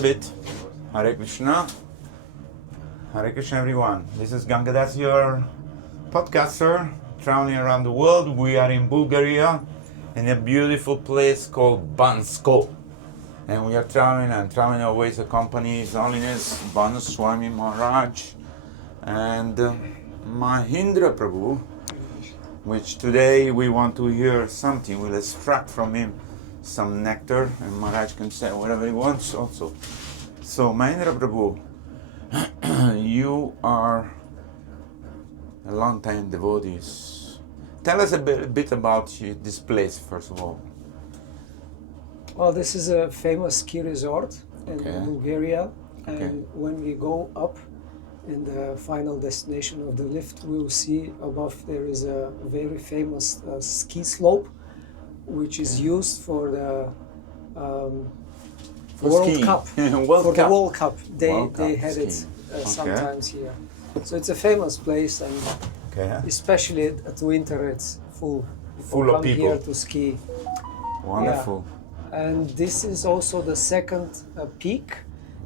bit. Hare Krishna. Hare Krishna, everyone. This is Ganga Das, your podcaster, traveling around the world. We are in Bulgaria, in a beautiful place called Bansko. And we are traveling always accompanied His Holiness Bhanu Swami Maharaj and Mahindra Prabhu, which today we want to hear something. We'll extract from him some nectar, and Maharaj can say whatever he wants also. So Mahindra Prabhu, you are a long time devotee. Tell us a bit about this place, first of all. Well, this is a famous ski resort in Bulgaria, and Okay. when we go up in the final destination of the lift, we will see above there is a very famous ski slope, which is used for the World skiing. Cup. World for Cup. the World Cup, they World Cup had it skiing. sometimes here. So it's a famous place, and especially at winter, it's full. Full of come people. here to ski. Wonderful. And this is also the second peak,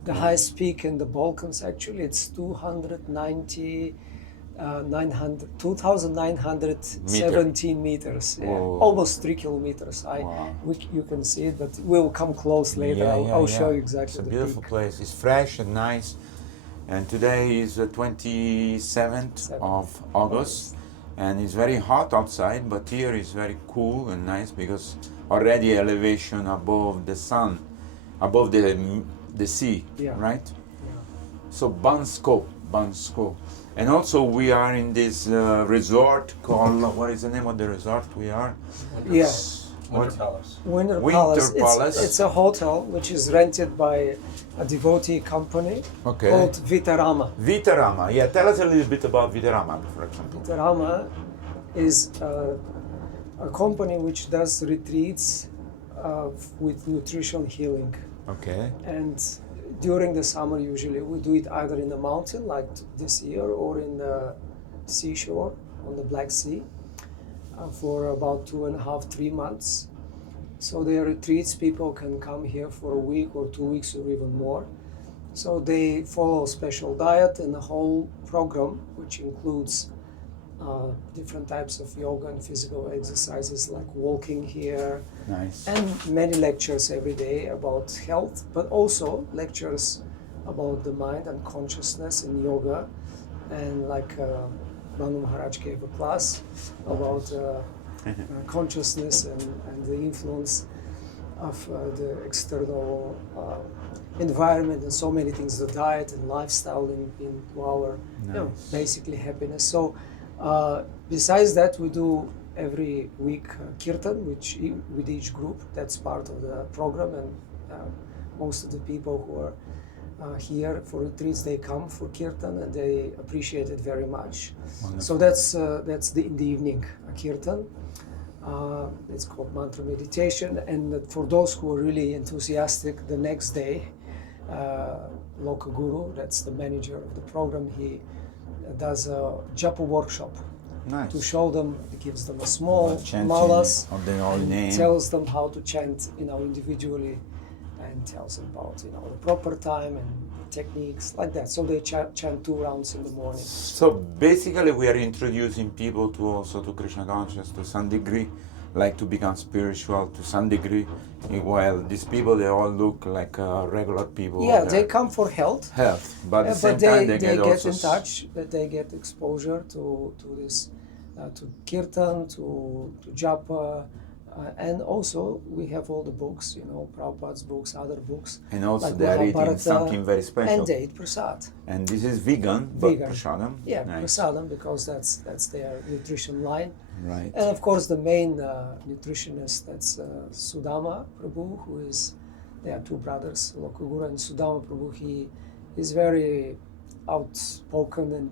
the highest peak in the Balkans. Actually, it's 2,917 meters, almost 3 kilometers. You can see it, but we'll come close later. I'll show you exactly. It's a beautiful place. It's fresh and nice. And today is the 27th of August, and it's very hot outside, but here it's very cool and nice because already elevation above the sun, above the sea, right? Yeah. So Bansko. And also we are in this resort called, what is the name of the resort we are? Winter Palace. Winter Palace. It's a hotel which is rented by a devotee company called Vitarama. Vitarama, yeah. Tell us a little bit about Vitarama, for example. Vitarama is a company which does retreats with nutrition healing. Okay. And during the summer, usually we do it either in the mountain, like this year, or in the seashore on the Black Sea for about 2.5, 3 months. So their retreats, people can come here for a week or 2 weeks or even more. So they follow a special diet and the whole program, which includes different types of yoga and physical exercises like walking here. Nice. And many lectures every day about health, but also lectures about the mind and consciousness in yoga. And like Bhanu Maharaj gave a class about consciousness and the influence of the external environment and so many things, the diet and lifestyle into our basically happiness. So besides that, we do every week kirtan, which with each group, that's part of the program, and most of the people who are here for retreats, they come for kirtan and they appreciate it very much. Wonderful. So that's in the evening kirtan. It's called mantra meditation, and for those who are really enthusiastic, the next day, Loka Guru, that's the manager of the program, he does a japa workshop. Nice. To show them, he gives them a small chanting malas, of their own name. tells them how to chant, individually, and tells them about, the proper time and techniques like that. So they chant 2 rounds in the morning. So basically we are introducing people to Krishna consciousness to some degree, like to become spiritual to some degree, while these people, they all look like regular people. Yeah, they come for health. But at the same time they get in touch, they get exposure to this, to kirtan, to japa, and also we have all the books, Prabhupada's books, other books. And also like they are eating Mahabharata, something very special. And they eat prasad. And this is vegan, but prasadam. Yeah, nice. prasadam, because that's their nutrition line. Right. And of course the main nutritionist, that's Sudama Prabhu, they are 2 brothers, Lokaguru and Sudama Prabhu. He is very outspoken and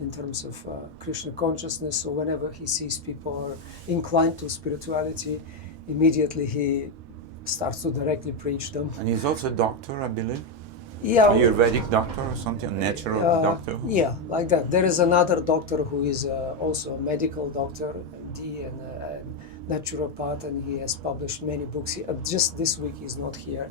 in terms of Krishna consciousness. So whenever he sees people are inclined to spirituality, immediately he starts to directly preach them. And he's also a doctor, I believe. Yeah. Ayurvedic doctor or something, natural doctor? Yeah, like that. There is another doctor who is also a medical doctor, MD, and naturopath, and he has published many books. Just this week he's not here.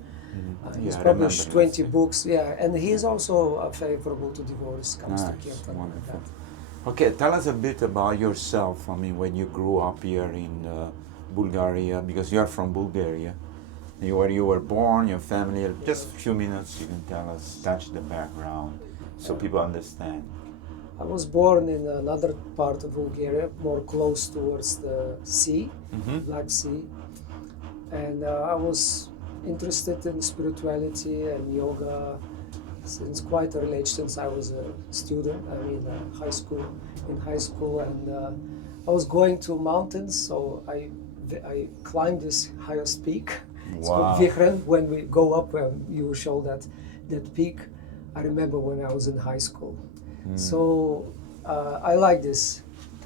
He's Yeah, I published remember 20 that. books, yeah, and he is also favorable to divorce, comes to Nice, Kirtan and wonderful. that. Okay, tell us a bit about yourself. I mean, when you grew up here in Bulgaria, because you are from Bulgaria, where you were born, your family. Just a few minutes, you can tell us, touch the background, so people understand. I was born in another part of Bulgaria, more close towards the sea, Black Sea, and I was interested in spirituality and yoga since quite early age, since I was a student. I mean, in high school, and I was going to mountains, so I climbed this highest peak. It's called Wow. Vihren. When we go up, you show that peak. I remember when I was in high school. So I like this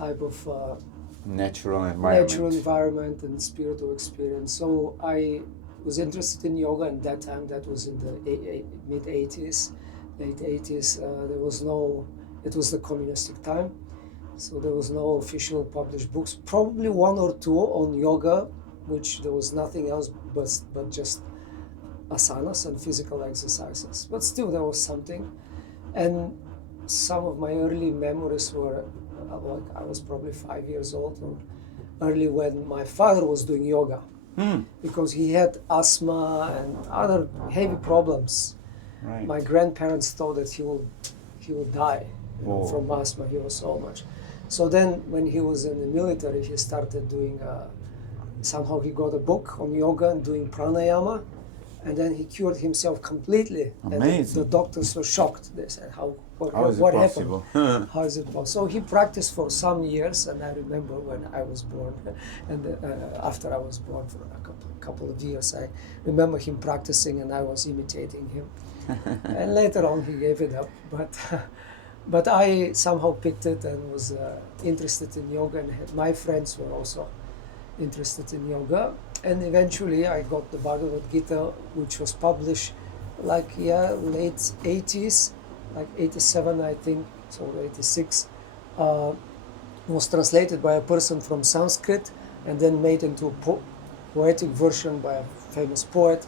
type of Natural environment. natural environment and spiritual experience. So I was interested in yoga, and that time, that was in the mid 80s, late 80s. There was no, it was the communistic time, so there was no official published books. Probably one or two on yoga, which there was nothing else but just asanas and physical exercises. But still, there was something, and some of my early memories were like I was probably 5 years old, or early, when my father was doing yoga, because he had asthma and other heavy problems. Right. My grandparents thought that he would die, Whoa. from asthma. He was so much. So then, when he was in the military, he started doing. Somehow he got a book on yoga and doing pranayama, and then he cured himself completely. Amazing. And the doctors were shocked. They said, How is it what possible? happened? How is it possible? So he practiced for some years, and I remember when I was born, and after I was born for a couple of years, I remember him practicing, and I was imitating him. And later on, he gave it up. But I somehow picked it and was interested in yoga, and my friends were also interested in yoga. And eventually, I got the Bhagavad Gita, which was published late 80s. Like 87, I think, so 86, was translated by a person from Sanskrit and then made into a poetic version by a famous poet.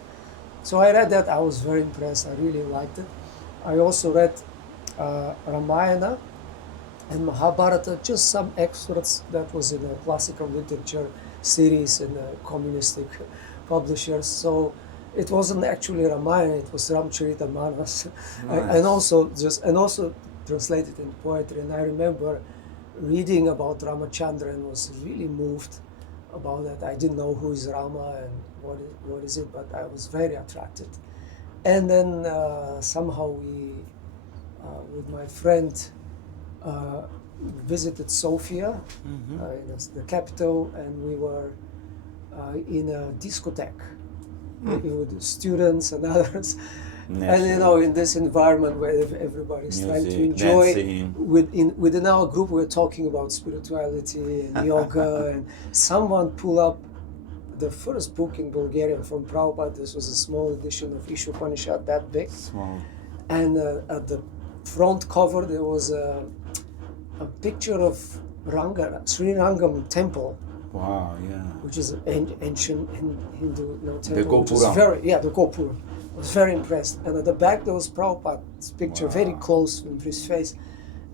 So I read that, I was very impressed, I really liked it. I also read Ramayana and Mahabharata, just some excerpts that was in a classical literature series in the communistic publishers. So it wasn't actually Ramayana; it was Ramcharitamanas, Nice. and also translated in poetry. And I remember reading about Ramachandra and was really moved about that. I didn't know who is Rama and what is it, but I was very attracted. And then somehow we, with my friend, visited Sofia, the capital, and we were in a discotheque. With students and others, and in this environment where everybody's trying to enjoy. Dancing. Within our group, we were talking about spirituality and yoga, and someone pulled up the first book in Bulgarian from Prabhupada. This was a small edition of Ishopanishad, that big, Small. and at the front cover there was a picture of Sri Rangam temple. Wow, yeah. Which is an ancient Hindu temple. Which was Gopuram. the Gopuram. I was very impressed. And at the back there was Prabhupada's picture, very close from his face.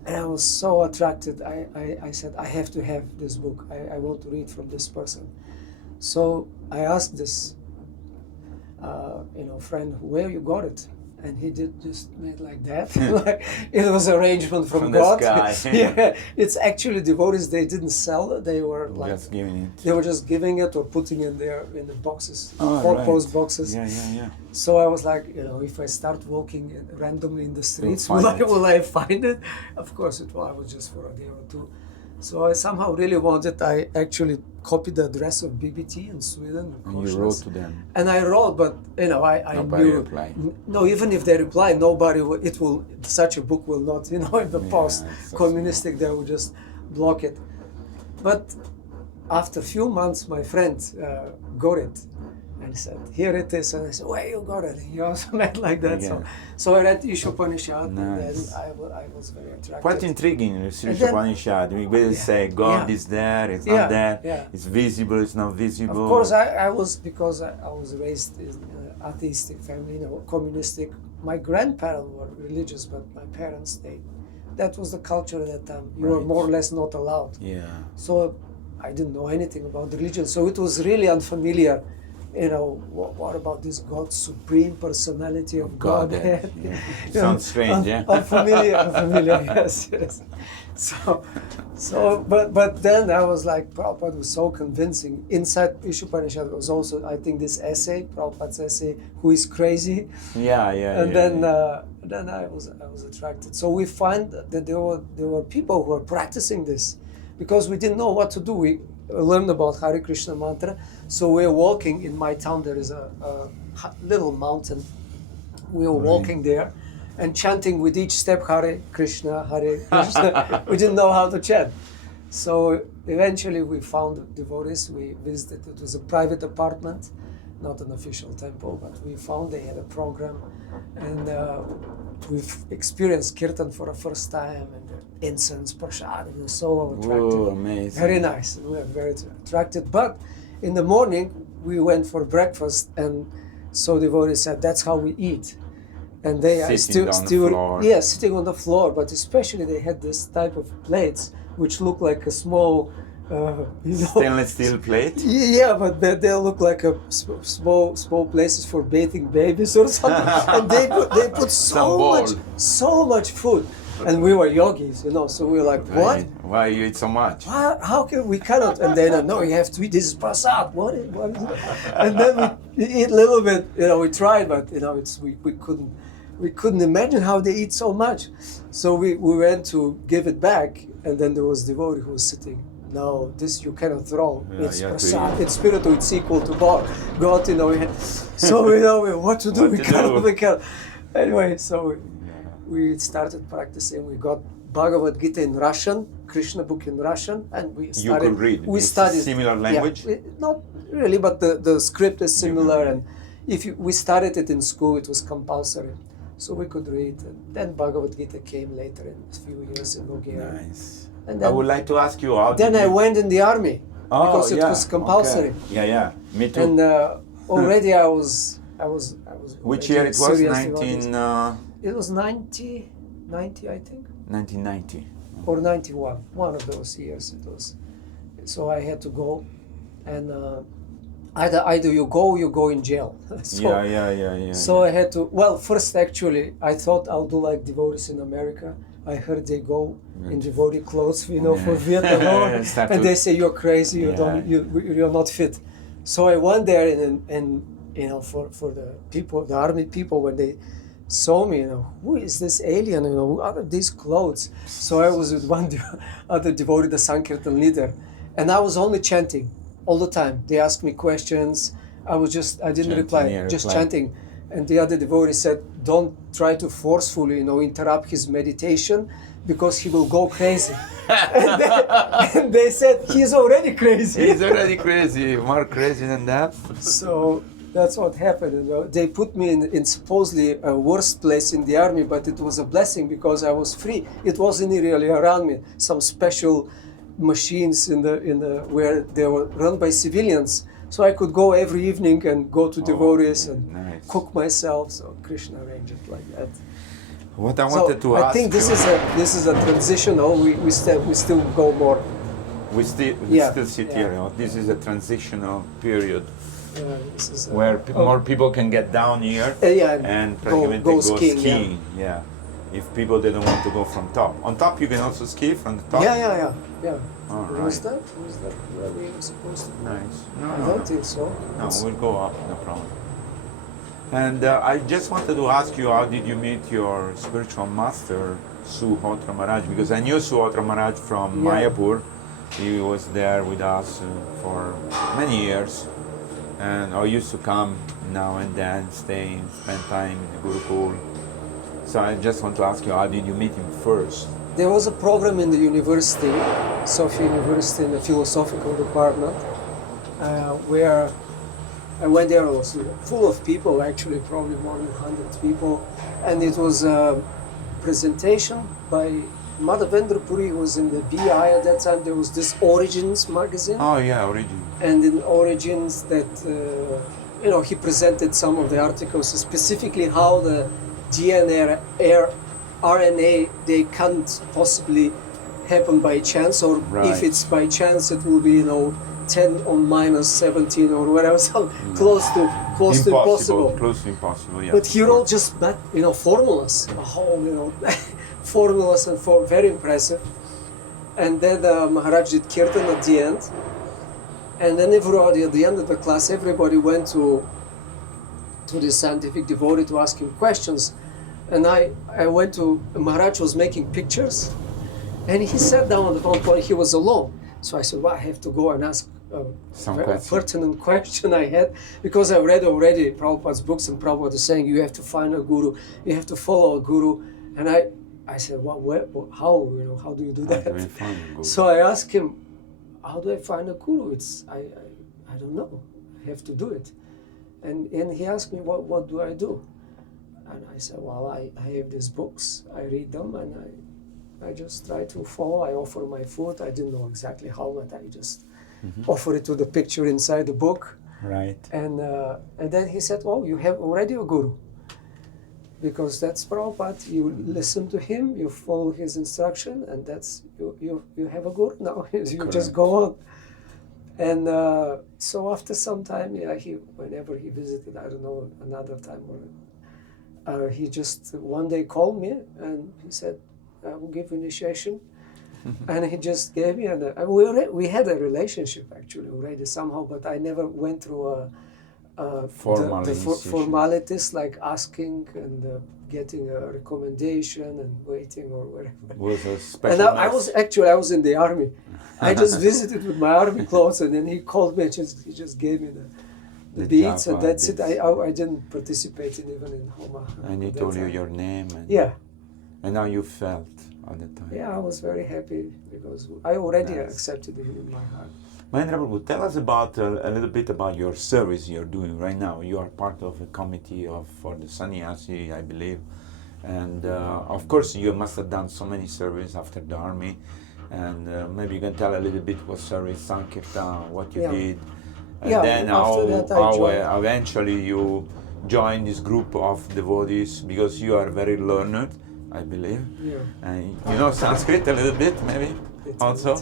And I was so attracted. I said, I have to have this book. I want to read from this person. So I asked this friend, where you got it? And he did just made like that. Like it was arrangement from God. The sky. Yeah, it's actually devotees. They didn't sell it. They were like Just giving it. they were just giving it or putting it there in the boxes, Right. post boxes. Yeah. So I was like, if I start walking randomly in the streets, find it. will I find it? Of course it will. I was just for a day or two. So I somehow really wanted. I actually copied the address of BBT in Sweden. And you wrote to them. And I wrote, but I Nobody knew. replied. No, even if they reply, nobody will. It will. Such a book will not. In the post it's so communistic, they will just block it. But after a few months, my friend got it, And he said, here it is. And I said, where you got it? He also meant like that. Yeah. So I read Ishopanishad, Nice. and then I was very attracted. Quite intriguing, And Sri then- Upanishad. We will say God Yeah. is there, it's Yeah, not there, yeah. it's visible, it's not visible. Of course, I was, because I was raised in an atheistic family, communistic. My grandparents were religious, but my parents, that was the culture at that time. You were Right. more or less not allowed. Yeah. So I didn't know anything about religion. So it was really unfamiliar. What about this God, supreme personality of Godhead? Yeah. Sounds strange, yeah. Unfamiliar, yes. But then I was like, Prabhupada was so convincing. Inside Ishopanishad was also, I think, this essay, Prabhupada's essay, "Who is crazy?" Yeah. And then I was attracted. So we find that there were people who were practicing this, because we didn't know what to do. We learned about Hare Krishna mantra. So we're walking in my town. There is a little mountain. We were walking there and chanting with each step Hare Krishna, Hare Krishna. We didn't know how to chant. So eventually we found devotees. We visited. It was a private apartment, not an official temple, but we found they had a program, and we've experienced kirtan for the first time, and the incense, prasad. We were so attracted. Whoa, amazing. Very nice. We were very attracted. But in the morning we went for breakfast, and so devotees said that's how we eat. And they are Sitting on the floor. Yeah, sitting on the floor. But especially they had this type of plates which look like a small, Stainless steel plate? Yeah, but they look like a small places for bathing babies or something. And they put so much food. And we were yogis, so we were like, what? Right. Why you eat so much? How can we cannot? And then no, you have to eat. This is prasad. What is it? And then we eat a little bit. We tried, but we couldn't imagine how they eat so much. So we went to give it back, and then there was devotee who was sitting. No, this you cannot throw. Yeah, It's you have to prasad. eat. It's spiritual. It's equal to God. So we know what to do. What We to cannot. do. We cannot. Anyway, so we started practicing. We got Bhagavad Gita in Russian, Krishna book in Russian, and we started. You could read. We It's studied similar language? Yeah, not really, but the script is similar. And we started it in school, it was compulsory, so we could read. And then Bhagavad Gita came later in a few years in Bulgaria. Nice. And I then, would like to ask you how then did I you... went in the army Oh, because it yeah, was compulsory. okay. Yeah, me too. And already I was. Which already year it was? serious about this. 1990, It was 90, I think. 1990. Or 91, one of those years it was. So I had to go, and either you go or you go in jail. So, Yeah. So I had to, well, first actually, I thought I'll do like devotees in America. I heard they go in devotee clothes, for Vietnam War, Start and to- they say you're crazy, you're not fit. So I went there, and for the people, the army people, when they saw me, who is this alien? What are these clothes? So I was with one other devotee, the Sankirtan leader, and I was only chanting all the time. They asked me questions. I didn't Chanting, reply, yeah, just reply. chanting. And the other devotee said, don't try to forcefully, interrupt his meditation, because he will go crazy. and they said, he's already crazy. He's already crazy, more crazy than that. So that's what happened. They put me in supposedly a worst place in the army, but it was a blessing because I was free. It wasn't really around me. Some special machines in the where they were run by civilians, so I could go every evening and go to devotees and nice. cook myself. So Krishna arranged it like that. What I wanted to ask I think this is a transitional. We still go more. we still sit here. This is a transitional period This is where more people can get down here and practically go go skiing. skiing. Yeah. If people didn't want to go from top. On top you can also ski from the top. Yeah. All Was right. that where we were supposed to go? Nice. I don't think so. No, we'll go up, no problem. And I just wanted to ask you, how did you meet your spiritual master, Suhotra Maharaj? Because I knew Suhotra Maharaj from Mayapur. He was there with us for many years. And I used to come now and then, stay, spend time in the Gurukul. So I just want to ask you, how did you meet him first? There was a program in the university, Sofia University, in the philosophical department, where I went there, it was full of people, actually, probably more than 100 people. And it was a presentation by Madhavendra Puri, who was in the BI at that time. There was this Origins magazine. Oh yeah, Origin. And in Origins that, he presented some of the articles, specifically how the DNA, RNA, they can't possibly happen by chance, or if it's by chance, it will be, 10 on minus 17 or whatever, so close to impossible. Close to impossible, yeah. But he wrote just, formulas, a whole, formulas, and very impressive. And then Maharaj did kirtan at the end. And then everybody, at the end of the class, everybody went to the scientific devotee to ask him questions. And I went to, Maharaj was making pictures, and he sat down at one point, he was alone. So I said, well, I have to go and ask a pertinent question I had, because I read already Prabhupada's books, and Prabhupada is saying you have to find a guru, you have to follow a guru. And I said, well, how do you do that? So I asked him, how do I find a guru? I don't know, I have to do it. And he asked me, what do I do? And I said, well, I have these books, I read them, and I just try to follow. I offer my food. I didn't know exactly how, but I just offer it to the picture inside the book. Right. And then he said, well, you have already a guru. Because that's Prabhupada. You listen to him, you follow his instruction, and that's, you have a guru now. You just go on. And so after some time, whenever he visited, I don't know, another time, he just one day called me and he said, I will give initiation. And he just gave me, and we had a relationship actually already somehow, but I never went through the formalities like asking and getting a recommendation and waiting or whatever. Was a special and I was in the army. I just visited with my army clothes, and then he called me and he just gave me the beads, and that's it. I didn't participate even in Homa. And he told you your name. And now you felt at the time. Yeah, I was very happy because I already accepted him in my heart. Mahindra Prabhu, tell us about a little bit about your service you're doing right now. You are part of a committee for the sannyasi, I believe. And of course, you must have done so many services after the army. And maybe you can tell a little bit what service, Sankirtan, what you did. And then how eventually you joined this group of devotees, because you are very learned, I believe. Yeah. And you know Sanskrit a little bit, maybe, also?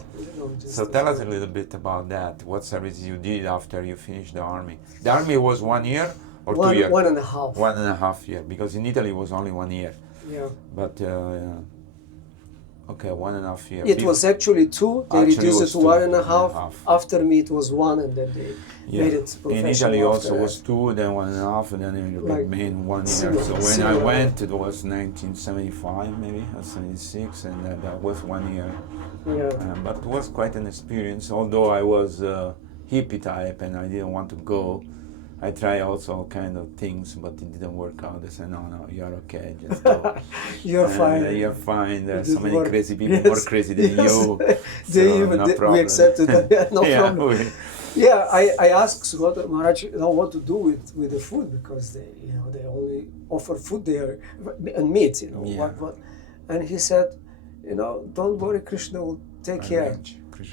So tell us a little bit about that. What service you did after you finished the army? The army was 1 year or 2 years? 1.5. 1.5 years, because in Italy it was only 1 year. Yeah. But, okay, 1.5 years. It was actually 2. They reduced it to 1.5. After me it was 1, and then they made it professional. In Italy also was 2, then 1.5, and then it remained 1 year. So when I went, it was 1975 maybe, or 76, and that was 1 year. Yeah. But it was quite an experience, although I was hippie type and I didn't want to go. I tried also all kind of things, but it didn't work out. They said, no, you're okay, just go. You're fine. You're fine. There are so many crazy people, more crazy than you. We accepted that. No problem. I asked Sugata Maharaj what to do with the food, because they only offer food there and meat, what. And he said, don't worry, Krishna will take care.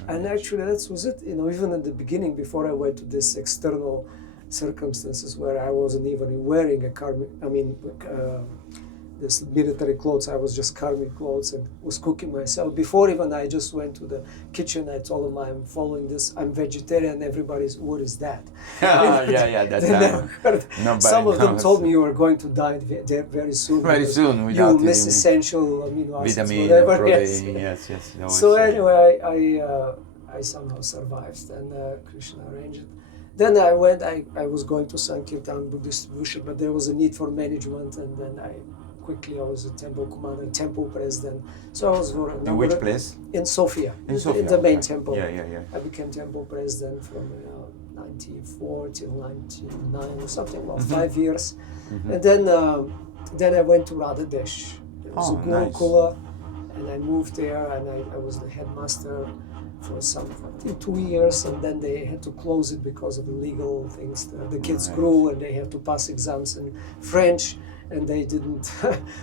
And actually that was it. Even in the beginning, before I went to this external circumstances where I wasn't even wearing this military clothes, I was just karmic clothes and was cooking myself. Before even I just went to the kitchen, I told them I'm following this, I'm vegetarian. Everybody's, what is that? That's never heard. Some of them told me you are going to die very soon. Very soon, you miss essential amino acids, vitamin, whatever. protein, yes. So anyway, I somehow survived, and Krishna arranged it. Then I I was going to Sankirtan book distribution, but there was a need for management, and then I was a temple commander, temple president. So I was for a number. In which place? In Sofia. In Sofia, in the main temple. Yeah. I became temple president from 94 till 99 or something, about 5 years. And then I went to Radhadesh. There was a Gurukula, and I moved there, and I was the headmaster for some, I think 2 years, and then they had to close it because of the legal things. The kids grew and they had to pass exams in French, and they didn't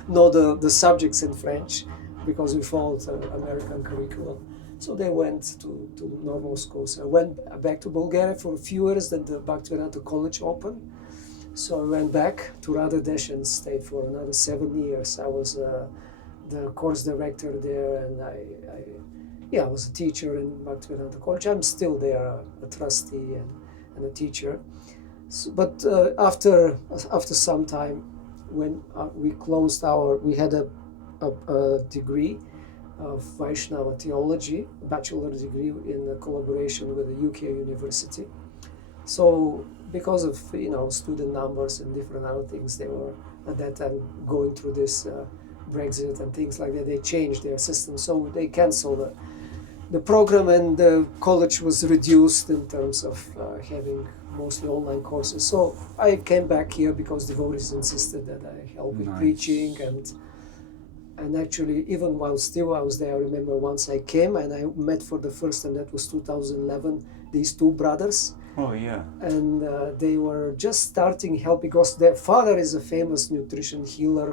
know the subjects in French because we followed American curriculum. So they went to normal school. So I went back to Bulgaria for a few years, then the Bhaktivedanta College opened. So I went back to Radhadesh and stayed for another 7 years. I was the course director there, and I was a teacher in Bhaktivedanta College. I'm still there, a trustee and a teacher. So, but after some time, when we closed we had a degree of Vaishnava theology, a bachelor degree in collaboration with the UK university. So because of student numbers and different other things, they were at that time going through this Brexit and things like that. They changed their system, so they canceled the program, and the college was reduced in terms of having mostly online courses. So I came back here because devotees insisted that I help with preaching, and actually even while still I was there, I remember once I came and I met for the first time, that was 2011, these two brothers. Oh yeah. And they were just starting help because their father is a famous nutrition healer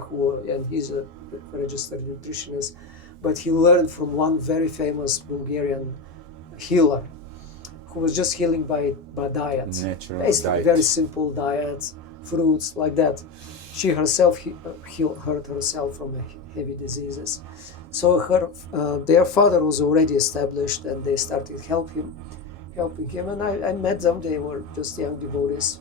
and he's a registered nutritionist, but he learned from one very famous Bulgarian healer who was just healing by diet. Natural basically diet. Very simple diet, fruits, like that. She herself hurt herself from heavy diseases. So their father was already established, and they started helping him, and I met them. They were just young devotees.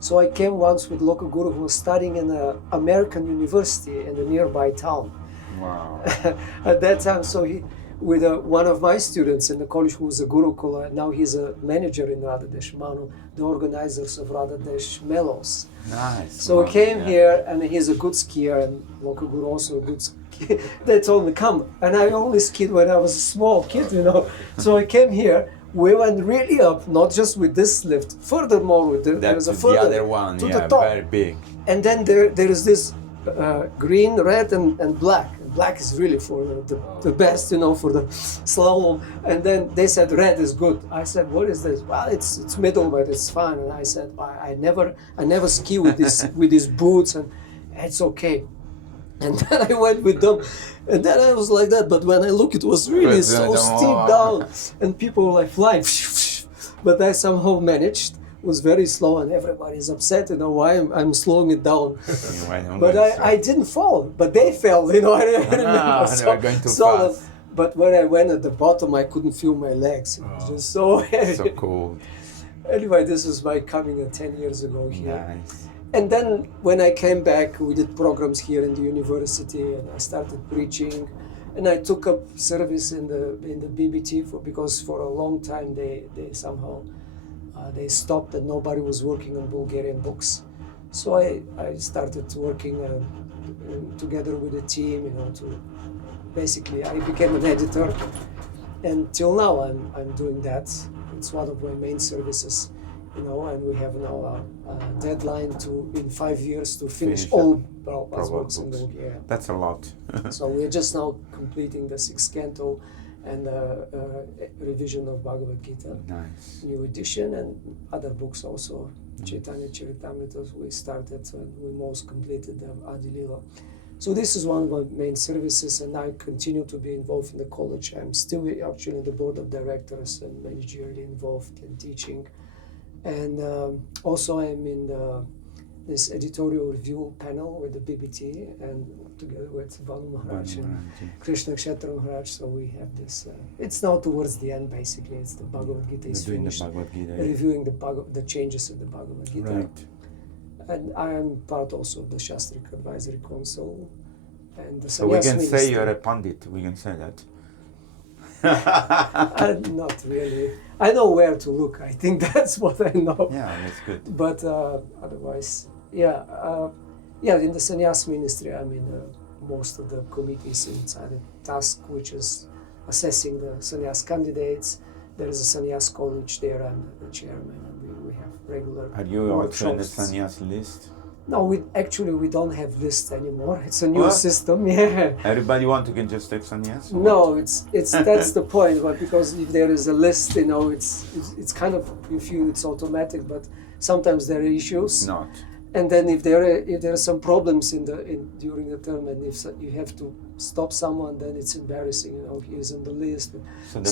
So I came once with local guru who was studying in an American university in a nearby town. Wow. At that time, so he, with one of my students in the college who was a gurukula, now he's a manager in Radhadesh, Manu, the organizers of Radhadesh Melos. Nice. So he came here, and he's a good skier, and local guru also a good skier. They told me, come. And I only skied when I was a small kid, So I came here. We went really up, not just with this lift. Furthermore, there was a further the other one, to the top. Very big. And then there is this green, red, and black. Black is really for the best, for the slalom. And then they said red is good. I said, what is this? Well, it's middle, but it's fine. And I said, I never ski with these boots, and it's okay. And then I went with them, and then I was like that. But when I look, it was really so steep down, and people were like flying. But I somehow managed. It was very slow, and everybody's upset. Why I'm slowing it down. But I didn't fall. But they fell. I remember. They were going too fast. But when I went at the bottom, I couldn't feel my legs. It was just so heavy. So cool. Anyway, this was my coming 10 years ago here. Nice. And then when I came back, we did programs here in the university, and I started preaching, and I took up service in the BBT because for a long time they somehow they stopped, and nobody was working on Bulgarian books. So I started working together with a team, basically I became an editor, and till now I'm doing that. It's one of my main services. And we have now a deadline in 5 years to finish all Prabhupada's books in Bulgaria. That's a lot. So we're just now completing the 6th canto and revision of Bhagavad Gita, Nice. new edition, and other books also. Chaitanya Charitamrita we started, and we most completed the Adi Lila. So this is one of my main services, and I continue to be involved in the college. I'm still actually in the board of directors and managerially involved in teaching. And also I'm in this editorial review panel with the BBT, and together with Bhanu Maharaj and Krishna Kshetra Maharaj. So we have this, it's now towards the end basically, it's the Bhagavad Gita is finished, reviewing the changes of the Bhagavad Gita. Right. And I am part also of the Shastric Advisory Council. And the So we can say you're a Pandit, we can say that. Not really. I know where to look. I think that's what I know. Yeah, that's good. But otherwise, in the sannyas ministry, I'm in most of the committees inside the task, which is assessing the sannyas candidates. There is a sannyas college there. I'm the chairman, and we have regular Are you also in the workshops. sannyas list? No, we don't have lists anymore. It's a new What? system. Yeah. Everybody can just take sannyas? No, it's that's the point. But because if there is a list, it's kind of, you feel it's automatic. But sometimes there are issues. Not. And then if there are some problems during the term, and if you have to stop someone, then it's embarrassing. He is on the list.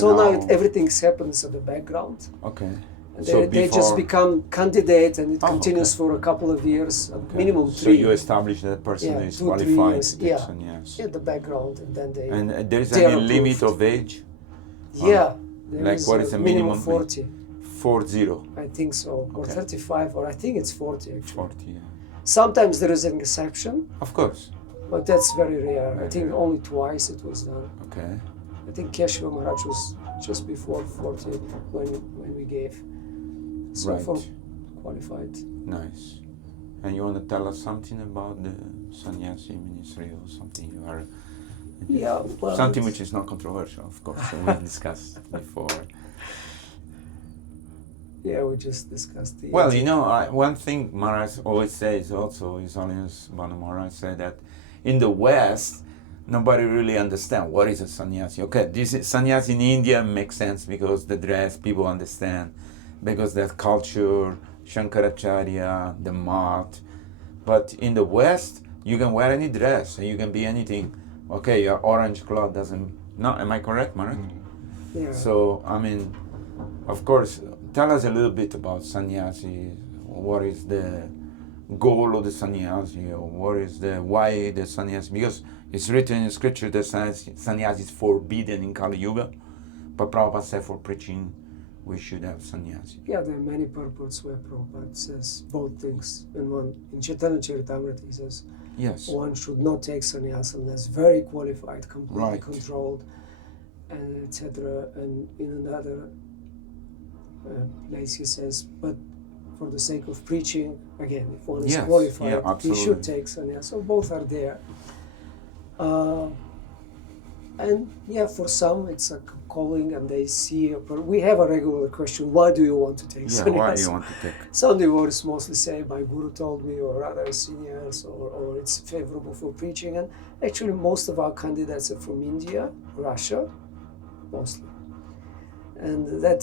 So now everything happens in the background. Okay. And So they just become candidate, and it continues for a couple of years, minimum 3. So you establish that person is 2-3 qualified years, to take sannyas. in the background, and then they. And there is they any are limit approved. of age? Yeah. There Like what is the minimum? 40. 40. I think so, or Okay. 35, or I think it's 40 actually. 40, yeah. Sometimes there is an exception, Of course. but that's very rare. Very I think rare. only twice it was done. Okay. I think Keshava Maharaj was just before 40 when we gave. So Right. for qualified. Nice. And you want to tell us something about the sannyasi ministry or something you are... Yeah, well, something which is not controversial, of course, we discussed before. Yeah, we just discussed the. Well, one thing Maharaj always says also, His Holiness Bhanu Maharaj said that in the West, nobody really understands what is a sannyasi. Okay, this is, sannyasi in India makes sense because the dress, people understand, because that culture, Shankaracharya, the mat. But in the West, you can wear any dress, and you can be anything. Okay, your orange cloth doesn't... No, am I correct, Maharaj? Yeah. So, I mean, of course, tell us a little bit about sannyasi. What is the goal of the sannyasi, or why the sannyasi? Because it's written in scripture that sannyasi is forbidden in Kali Yuga, but Prabhupada said for preaching we should have sannyasi. Yeah, there are many purports where Prabhupada says both things. In Chaitanya Charitamrita he says, Yes. one should not take sannyas unless very qualified, completely Right. controlled, and etc. And in another place he says, but for the sake of preaching, again, if one is Yes, qualified, yeah, he absolutely. should take sannyas. So both are there. And yeah, for some it's a calling, and they see. We have a regular question: why do you want to take Yeah, sannyas? why do you want to take? Some devotees mostly say, my guru told me, or other seniors, or it's favorable for preaching. And actually, most of our candidates are from India, Russia, mostly. And that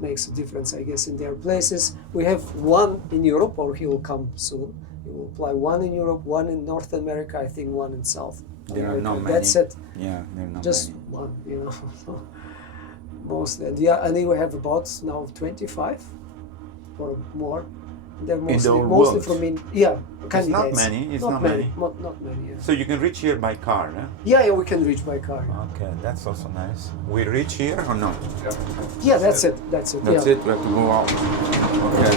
makes a difference, I guess, in their places. We have one in Europe, or he will come soon. He will apply one in Europe, one in North America, I think one in South There are America. not many. That's it. Yeah, there are not Just many. one, mostly. And yeah, and we have about now 25 or more. They're the mostly whole mostly world? from candidates. not many, it's not many. Not many. Yeah. So you can reach here by car, eh? Yeah, we can reach by car. Okay, that's also nice. We reach here or not? Yeah, that's it. That's it. That's yeah. it, we have to go out. Okay.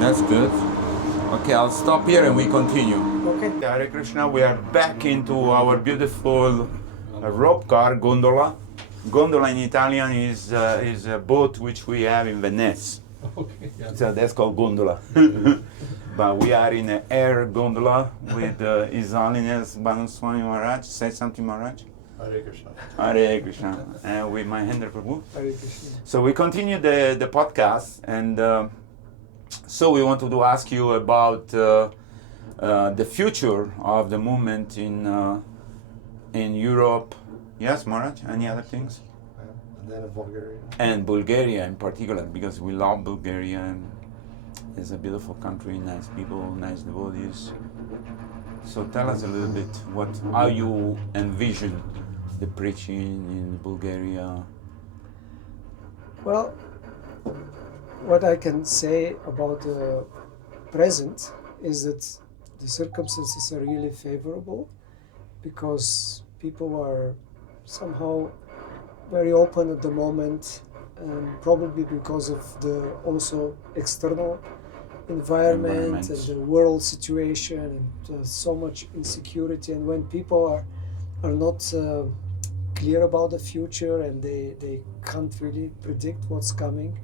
That's good. Okay, I'll stop here and we continue. Okay. Hare Krishna, we are back into our beautiful rope car, gondola. Gondola in Italian is a boat which we have in Venice. Okay, yeah. So that's called gondola. But we are in an air gondola with His Holiness Bhanu Swami Maharaj. Say something, Maharaj. Hare Krishna. Hare Krishna. And with Mahindra Prabhu. Hare Krishna. So we continue the podcast, and so we wanted to ask you about the future of the movement in Europe. Yes, Maharaj? Any other things? And then in Bulgaria. And Bulgaria in particular, because we love Bulgaria, and it's a beautiful country, nice people, nice devotees. So tell us a little bit how you envision the preaching in Bulgaria. Well, what I can say about the present is that the circumstances are really favorable, because people are somehow very open at the moment, and probably because of the also external environment and the world situation, and so much insecurity. And when people are not clear about the future, and they can't really predict what's coming,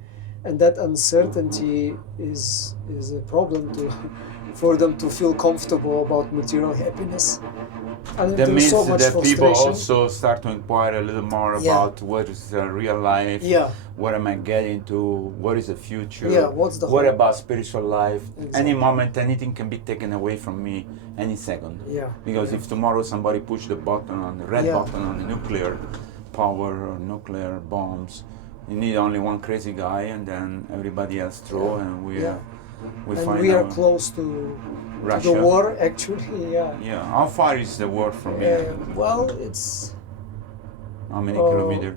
and that uncertainty is a problem to for them to feel comfortable about material happiness. And That there's means so much that people frustration. also start to inquire a little more Yeah. about what is real life, Yeah. what am I getting to, what is the future, Yeah, what's the what hope? about spiritual life. Exactly. Any moment, anything can be taken away from me any second. Yeah. Because if tomorrow somebody push the button on the red Yeah. button on the nuclear power or nuclear bombs, you need only one crazy guy and then everybody else throw and we Yeah. we And find we are out close to Russia. the war, actually. Yeah. Yeah, how far is the war from here? Well, it's How many kilometers?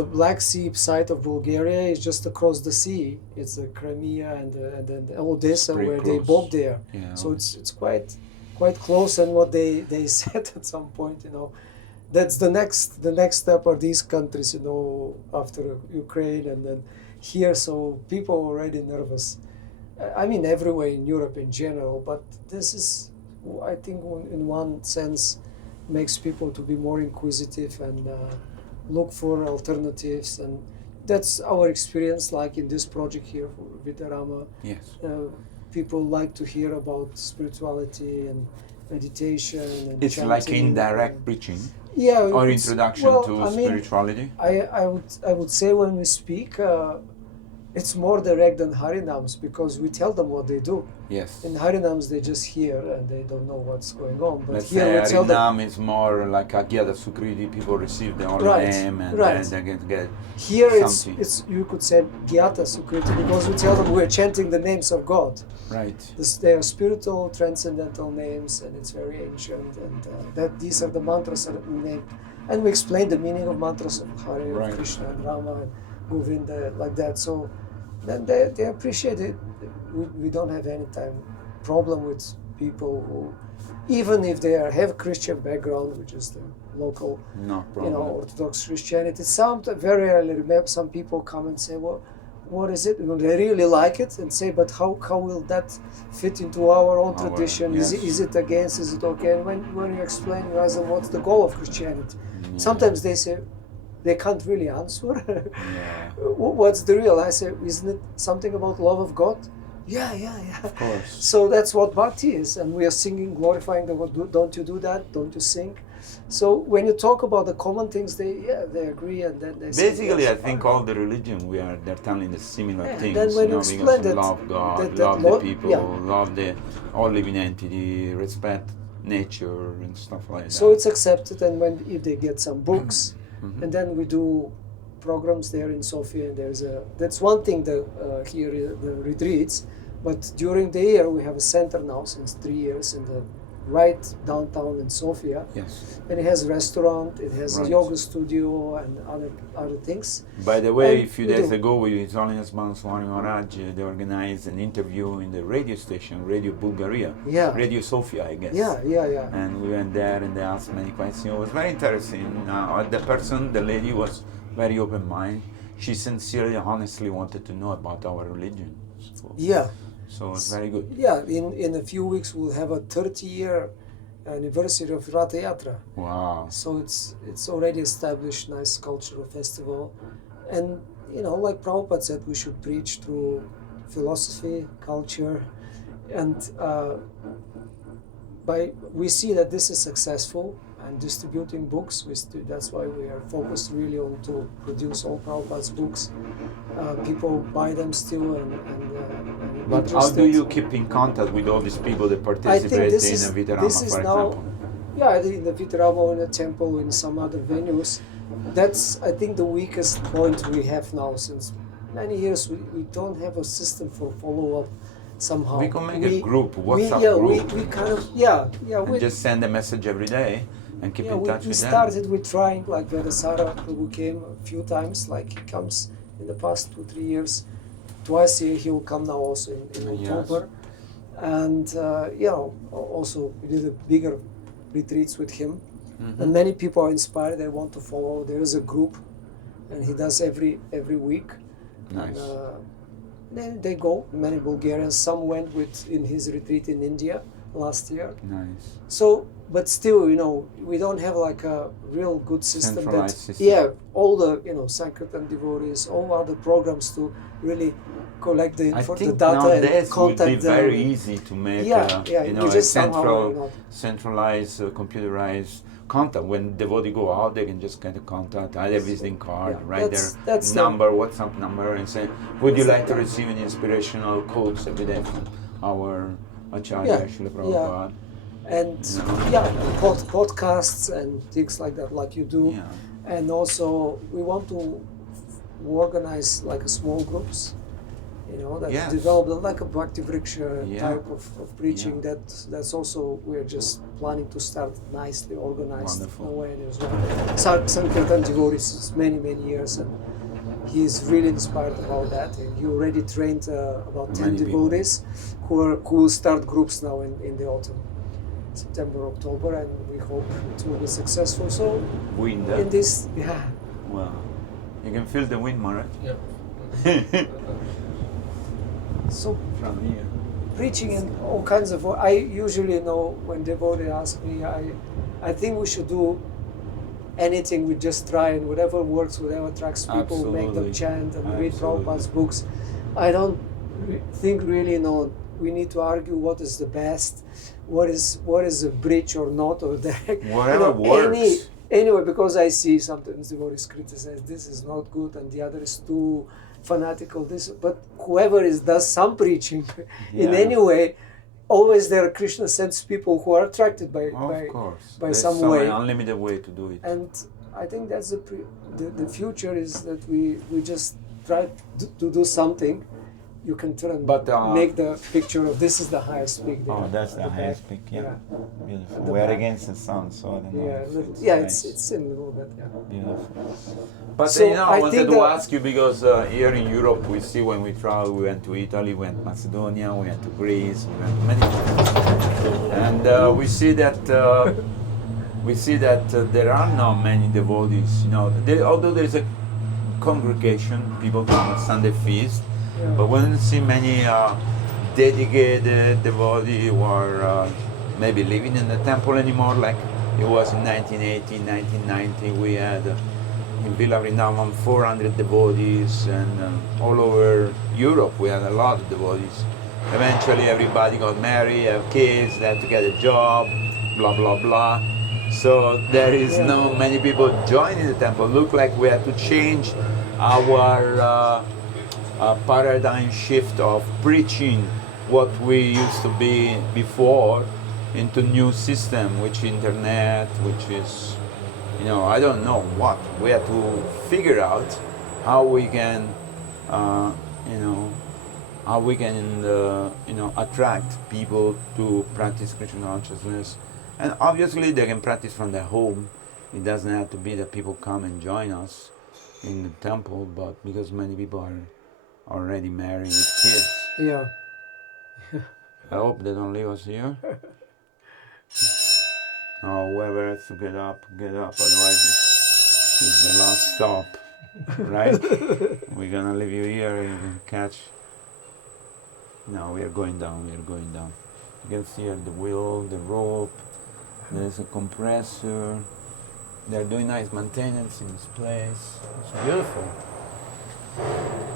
The Black Sea side of Bulgaria is just across the sea. It's the Crimea and then Odessa, pretty where they close. bombed there. Yeah. So it's quite close. And what they said at some point, that's the next step are these countries, after Ukraine and then here. So people are already nervous. I mean, everywhere in Europe in general, but this is, I think, in one sense, makes people to be more inquisitive and look for alternatives. And that's our experience, like in this project here for Vitarama. Yes. People like to hear about spirituality and meditation and It's like chanting indirect and- preaching Yeah, or it's- introduction well, to I mean, spirituality. I would say when we speak, it's more direct than Harinams, because we tell them what they do. Yes. In Harinams, they just hear and they don't know what's going on. But Let's here say we tell them. Harinam is more like a Gyada Sukriti, people receive the holy Right, name and right. then they can get Here something. it's you could say Gyata Sukriti, because we tell them we're chanting the names of God. right. They are spiritual, transcendental names, and it's very ancient. And that these are the mantras that we name, and we explain the meaning of mantras of Hare, Right. of Krishna, and Rama, and Govinda, like that. So then they appreciate it. We don't have any problem with people who, even if they have Christian background, which is the local, No problem. Orthodox Christianity. Very rarely remember some people come and say, well, what is it? Well, they really like it and say, but how will that fit into our own tradition? yes. Is it against? Is it okay? And when you explain, you ask them what's the goal of Christianity? Sometimes they say they can't really answer. What's the real? I say, isn't it something about love of God? Yeah. Of course. So that's what Bhakti is, and we are singing, glorifying the God. Don't you do that? Don't you sing? So when you talk about the common things, they agree, and then they say, Basically, yes, I think all the religion they're telling the similar Yeah, things. then when you because explain that- love God, that love Lord- the people, yeah. love the all living entity, respect nature and stuff like that. So it's accepted, and if they get some books, and then we do programs there in Sofia, and that's one thing here the retreats, but during the year we have a center now since 3 years in the right downtown in Sofia, Yes. and it has a restaurant, it has a Right. yoga studio and other things. By the way, And a few we days do. ago with His Holiness Bhanu Swami Maharaj, they organized an interview in the radio station, Radio Bulgaria, Yeah. Radio Sofia, I guess. Yeah. And we went there and they asked many questions. It was very interesting. The lady was very open-minded. She sincerely, honestly wanted to know about our religion. So it's very good. Yeah, in a few weeks we'll have a 30-year anniversary of Ratha Yatra. Wow. So it's already established, nice cultural festival. And, like Prabhupada said, we should preach through philosophy, culture, and we see that this is successful. And distributing books, that's why we are focused really on to produce all Prabhupada's books. People buy them still and But how do interested. you keep in contact with all these people that participate in a Vitarama, for example? In the Vitarama, in a temple, in some other venues. That's, I think, the weakest point we have now. Since many years, we don't have a system for follow-up somehow. We can make a group, WhatsApp group. We kind of, And just send a message every day and keep in touch we with them. started with trying, like Vedasara, who came a few times, like he comes in the past 2-3 years. Twice a year, he will come now also in October. And, also we did a bigger retreats with him. And many people are inspired, they want to follow. There is a group, and he does every week. Nice. Then they go, many Bulgarians, some went in his retreat in India last year. Nice. So, but still, we don't have like a real good system. Centralized system. Yeah, all the, Sankirtan devotees, all other programs to really collect the I the think data nowadays and it would contact be them. very easy to make you a just somehow, centralized, computerized contact. When devotee go out, they can just get a contact, add a visiting card, write their number, WhatsApp number, and say, would you like to receive an inspirational quotes every day from our Acharya, Srila Prabhupada? And podcasts and things like that, like you do. Yeah. And also we want to organize like a small groups, that develop like a Bhakti Vriksha type of preaching. That's also, we're just planning to start nicely organized. Wonderful. Way as well. Sankirtan devotees is many years, and he's really inspired about that. And he already trained about 10 devotees who will start groups now in the autumn, September, October, and we hope it will be successful. So Wind. in this, Wow. You can feel the wind, Marat. Yeah. So From here. preaching in all kinds of. I usually when devotee ask me, I think we should do anything. We just try, and whatever works, whatever attracts people, make them chant and read Prabhupada's books. I don't think really we need to argue what is the best, what is a bridge or not, or direct. Whatever works. Anyway, because I see sometimes devotees criticize this is not good and the other is too fanatical. But whoever does some preaching in any way, always there are Krishna sends people who are attracted by There's some way. Unlimited way to do it. And I think that's the future is that we just try to do something. You can turn, make the picture of this is the highest peak. That's the highest peak. Yeah. Beautiful. We're against the sun, so I don't know. It's similar, but Beautiful. But So I I wanted think to that- ask you because here in Europe we see when we travel, we went to Italy, we went to Macedonia, we went to Greece, we went to many places, and we see that there are not many devotees. Although there is a congregation, people come on Sunday feast. But we don't see many dedicated devotees who are maybe living in the temple anymore, like it was in 1980, 1990. We had in Villa Vrindavan 400 devotees, and all over Europe we had a lot of devotees. Eventually everybody got married, have kids, they had to get a job, blah, blah, blah. So there is no many people joining the temple. Look like we had to change our paradigm shift of preaching what we used to be before into new system, which internet, which is, I don't know what. We have to figure out how we can, attract people to practice Krishna consciousness. And obviously they can practice from their home. It doesn't have to be that people come and join us in the temple, but because many people are already married with kids. Yeah. I hope they don't leave us here. Whoever has to get up, otherwise it's the last stop, right? We're gonna leave you here, you can catch. No, we are going down. You can see here the wheel, the rope, there's a compressor. They're doing nice maintenance in this place. It's beautiful.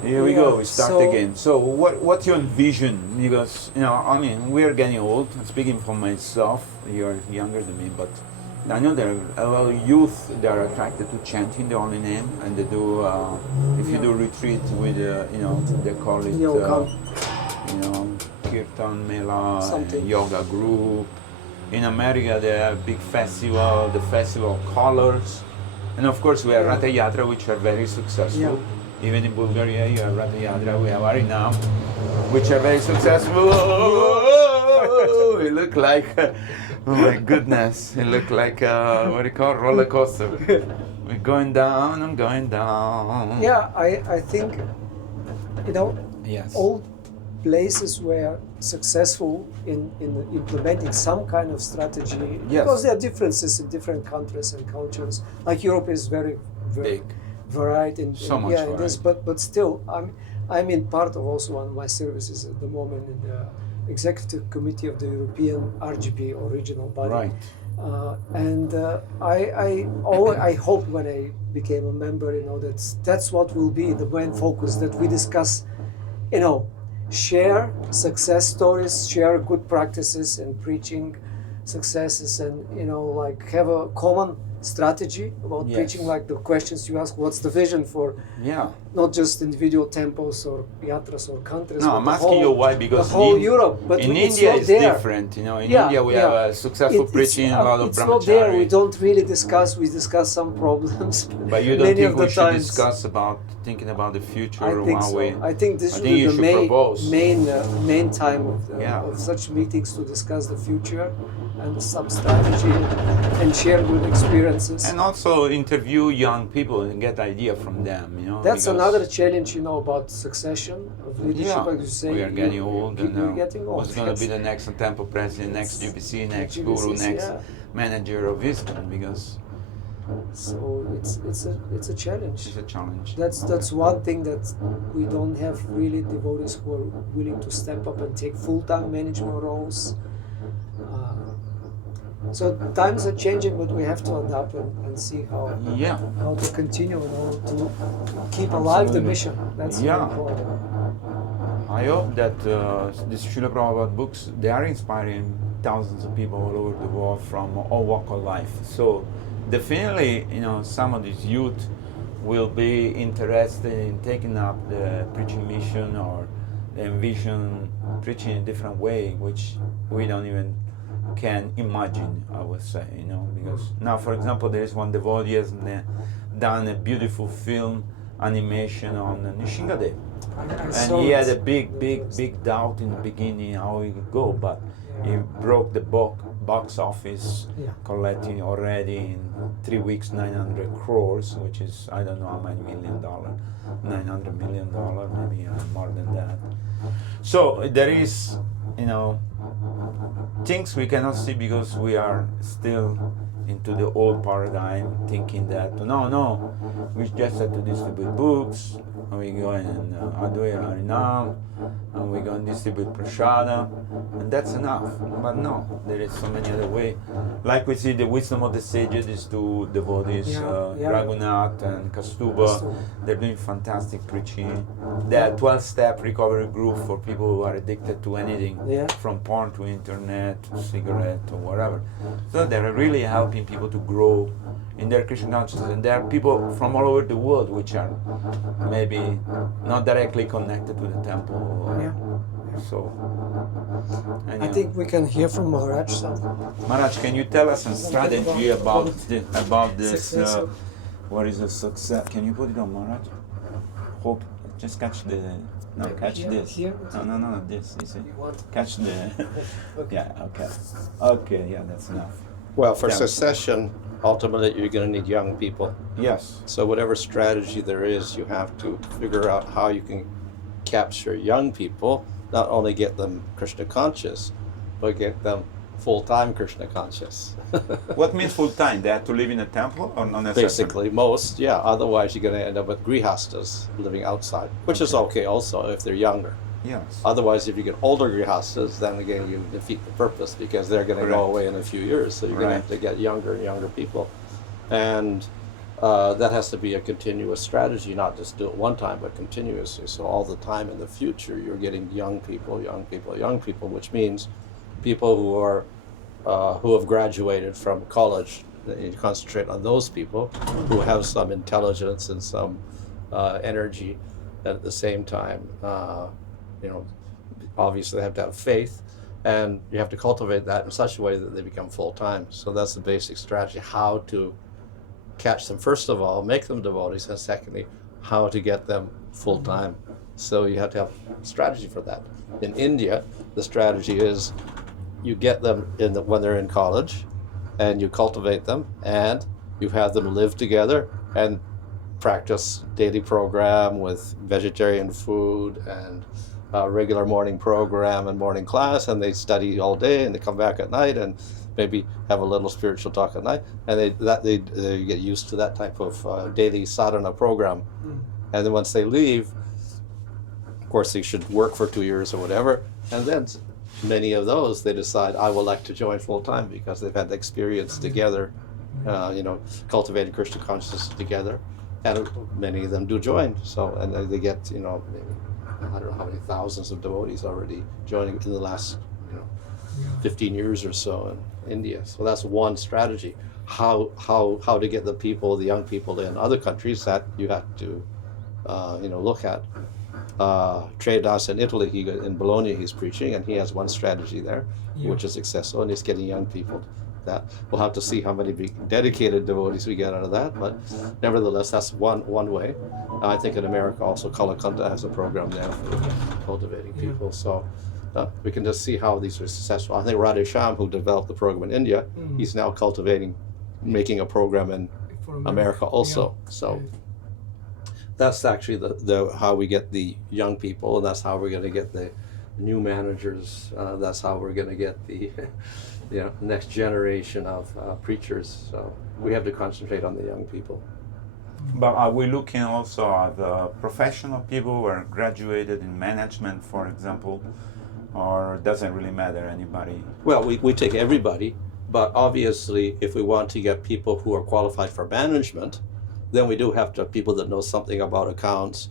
Here we go, we start again. So what's your vision? Because, we are getting old. Speaking for myself, you're younger than me, but I know there are a lot of youth that are attracted to chanting the holy name, and they do, if you do retreat with, they call it, Kirtan Mela, and yoga group. In America, they have big festival, the Festival of Colors. And of course, we have Ratha Yatra, which are very successful. Yeah. Even in Bulgaria, you have Ratha Yatra, we have Harinam, which are very successful. It look like, oh my goodness, it look like, what do you call it, roller coaster. We're going down, I'm going down. Yeah, I think, Yes. all places were successful in implementing some kind of strategy, because there are differences in different countries and cultures. Like Europe is very Big. varied in this, varied. but still, I'm in part of also one of my services at the moment in the executive committee of the European RGB or regional body. Right. I hope when I became a member, that's what will be the main focus, that we discuss share success stories, share good practices and preaching successes, and like have a common strategy about Yes. preaching, like the questions you ask, what's the vision for Yeah. not just individual temples or yatras or countries, No, but I'm the asking whole, you why, because the whole in Europe. But in it's India not it's there. different. In Yeah, India we yeah. have a successful preaching, a lot of it's not there. We brahmachari. don't really discuss. We discuss some problems. But you don't many think of the we should times. discuss about thinking about the future I or think how so. we? I think this I should think be you the should propose. main time Yeah. of such meetings, to discuss the future and some strategy and share good experiences. And also interview young people and get idea from them. That's because- another challenge, about succession of leadership. Yeah, Like you say, we are getting old, and you're getting old. who's going to be the next temple president, next GBC, next guru, GBCs, next yeah. manager of ISKCON? Because So it's a challenge. it's a challenge. That's one thing that we don't have really devotees who are willing to step up and take full-time management roles. So times are changing, but we have to adapt and see Yeah. how to continue and how to keep alive the Absolutely. mission. That's Yeah. very important. I hope that these Srila Prabhupada books, they are inspiring thousands of people all over the world from all walk of life. So definitely, some of these youth will be interested in taking up the preaching mission or envision preaching in a different way, which we don't even can imagine, I would say, because now, for example, there is one devotee has done a beautiful film animation on Nishingadev. I And saw he had it. a big doubt in the beginning how he would go, but he broke the box office, Yeah. collecting already in 3 weeks 900 crores, which is I don't know how many $1 million, $900 million, maybe more than that. So there is, things we cannot see because we are still into the old paradigm, thinking that no, we just have to distribute books, and we go and do it now, and we go and distribute prasada, and that's enough. But no, there is so many other ways. Like we see the wisdom of the sages, these two devotees, Yeah. Raghunath and Kastuba, Kastuba. they're doing fantastic preaching. They are 12-step recovery group for people who are addicted to anything, Yeah. from porn to internet to cigarette or whatever. So they're really helping people to grow in their Krishna consciousness. And there are people from all over the world which are maybe not directly connected to the temple. Yeah. So, I anyhow. think we can hear from Maharaj. So. Maharaj, can you tell us a strategy about this? Success. What is a success? Can you put it on, Maharaj? Hope. Just catch the. No, catch Here, this. here? No, this. You see? You want? Catch the. Okay. Yeah. Okay. Okay. Yeah, that's enough. Well, for Yeah. succession, ultimately you're going to need young people. Yes. So whatever strategy there is, you have to figure out how you can capture young people, not only get them Krishna conscious, but get them full-time Krishna conscious. What means full time? They have to live in a temple or not necessarily? Basically, most, yeah. Otherwise, you're going to end up with grihastas living outside, which is okay also if they're younger. Yes. Otherwise, if you get older grihastas, then again you defeat the purpose because they're going to go Correct. away in a few years. So you're going to have to get younger and younger people, and that has to be a continuous strategy, not just do it one time, but continuously. So all the time in the future, you're getting young people, which means people who are who have graduated from college. You concentrate on those people who have some intelligence and some energy, and at the same time, obviously they have to have faith, and you have to cultivate that in such a way that they become full-time. So that's the basic strategy, how to catch them, first of all, make them devotees, and secondly, how to get them full-time. So you have to have a strategy for that. In India, the strategy is you get them when they're in college, and you cultivate them, and you have them live together and practice daily program with vegetarian food and regular morning program and morning class, and they study all day, and they come back at night and maybe have a little spiritual talk at night, and they get used to that type of daily sadhana program. And then once they leave, of course, they should work for 2 years or whatever, and then many of those, they decide, I would like to join full-time because they've had the experience together, cultivating Krishna consciousness together, and many of them do join. So, and they get, I don't know how many thousands of devotees already joining in the last 15 years or so in India. So that's one strategy. How to get the people, the young people in other countries, that you have to look at. Tredas in Italy, in Bologna, he's preaching, and he has one strategy there, which is successful, and he's getting young people. That we'll have to see how many dedicated devotees we get out of that, but nevertheless, that's one way. I think in America also Kalakanta has a program there for cultivating people. So we can just see how these are successful. I think Radhe Shyam, who developed the program in India, he's now making a program in America also. So that's actually the how we get the young people, and that's how we're going to get the new managers. That's how we're going to get the next generation of preachers. So we have to concentrate on the young people. But are we looking also at professional people who are graduated in management, for example, or does it really matter, anybody? Well, we take everybody, but obviously if we want to get people who are qualified for management, then we do have to have people that know something about accounts,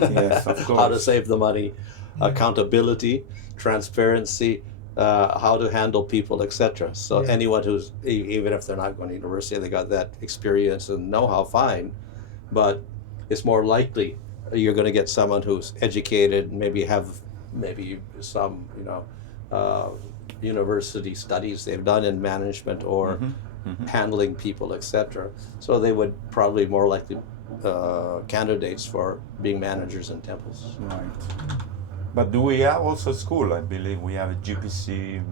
Yes, of course. how to save the money, accountability, transparency, how to handle people, etc. So anyone who's, even if they're not going to university, they got that experience and know-how, fine, but it's more likely you're going to get someone who's educated, maybe some university studies they've done in management or handling people, etc. So they would probably more likely candidates for being managers in temples. Right. But do we have also school? I believe we have a GPC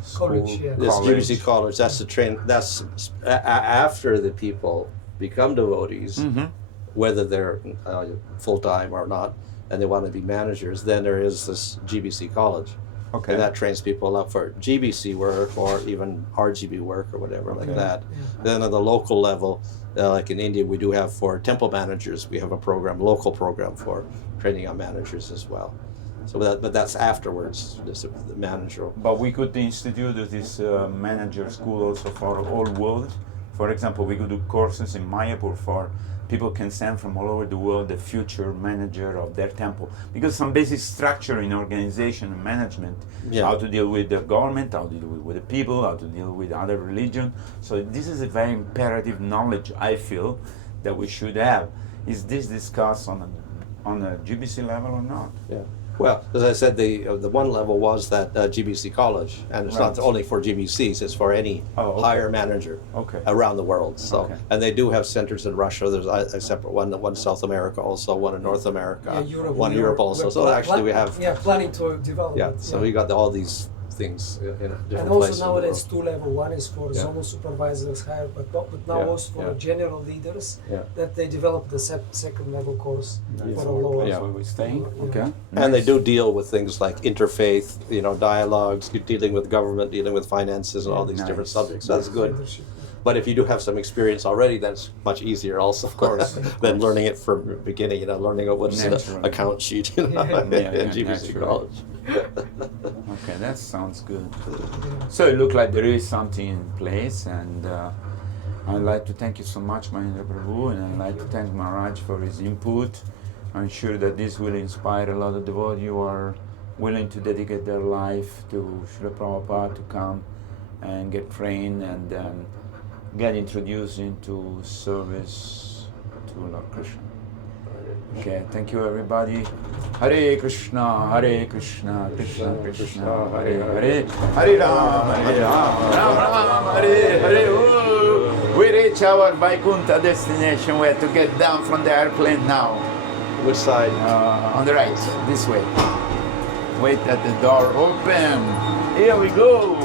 school. College, yeah. This GBC college, that's the train. That's after the people become devotees, whether they're full time or not, and they want to be managers. Then there is this GBC college, Okay. and that trains people up for GBC work or even RGB work or whatever like that. Then at the local level, like in India, we do have for temple managers. We have a local program for training on managers as well. So, but that's afterwards, the manager. But we could institute this manager school also for all world. For example, we could do courses in Mayapur for people can send from all over the world the future manager of their temple. Because some basic structure in organization and management, how to deal with the government, how to deal with the people, how to deal with other religion. So this is a very imperative knowledge, I feel, that we should have. Is this discussed on a GBC level or not? Yeah. Well, as I said, the one level was that GBC college, and it's not only for GBCs; it's for any higher manager around the world. So, and they do have centers in Russia. There's a separate one in South America, also one in North America, one in Europe also. So actually, we have planning to develop. Yeah, so we got all these things in different and also places. nowadays two level. One is for zonal supervisors higher, but now also for general leaders that they develop the second level course for a lower. Yeah, where we're staying. Okay. And they do deal with things like interfaith, dialogues, dealing with government, dealing with finances, and all these different subjects. So that's good. But if you do have some experience already, that's much easier also, of course, than learning it from the beginning, learning what's an account sheet in GBC college. Okay, that sounds good. So it looks like there is something in place, and I'd like to thank you so much, Mahindra Prabhu, and I'd like to thank Maharaj for his input. I'm sure that this will inspire a lot of devotees who are willing to dedicate their life to Srila Prabhupada to come and get trained and get introduced into service to Lord Krishna. Okay, thank you everybody. Hare Krishna, Krishna Krishna, Hare Hare, Hare Ram, Ram Ram, Hare Hare. Oh, we reach our Vaikuntha destination. We have to get down from the airplane now. Which side? On the right, this way. Wait at the door open. Here we go.